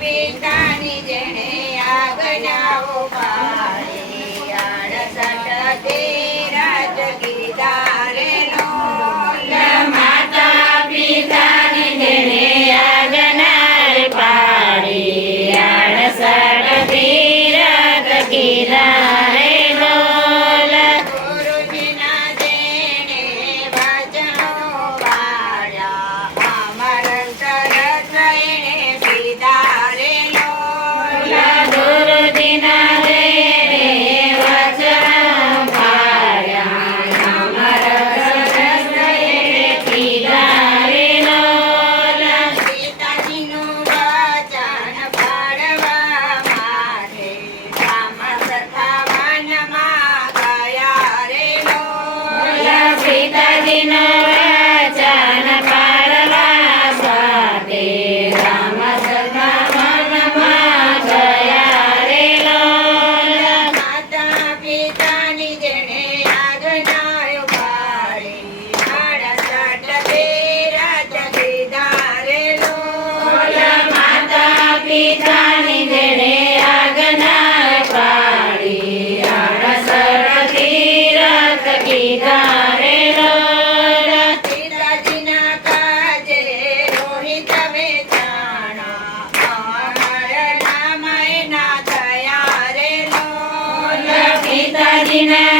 પિતાની જેણે આજ્ઞાઓ પાળી, 68 રાજ કીધા રે લોલ. માતા પિતાની જેણે આજ્ઞા પાડી, 68 રાજ કીધા રે લોલ. ગુરુજીના જેણે વચનો પાળ્યા, અમર તરત એણે પીધા રે લોલ. ગુરુજીના દેવે વચન પાળ્યા, અમર સરસ એણે કીધા રે લોલ. પિતાજીનું વચન પાળવા માટે રામ તથા વનમાં ગયા રે લોલ. પિતાજીનું વચન પાળવા સાથે રામ સખા વનમાં ગયા રે લોલ. માતા પિતાની જેણે આજ્ઞાઓ પાળી, 68 રાજ કીધા રે લોલ. માતા પિતાની જેણે આજ્ઞા પાડી, 68 રાજ કીધા રે લોલ. પિતાજીના કાજે રોહિત વેચાણા, અમર નામ એના થયા રે લોલ. પિતાજીના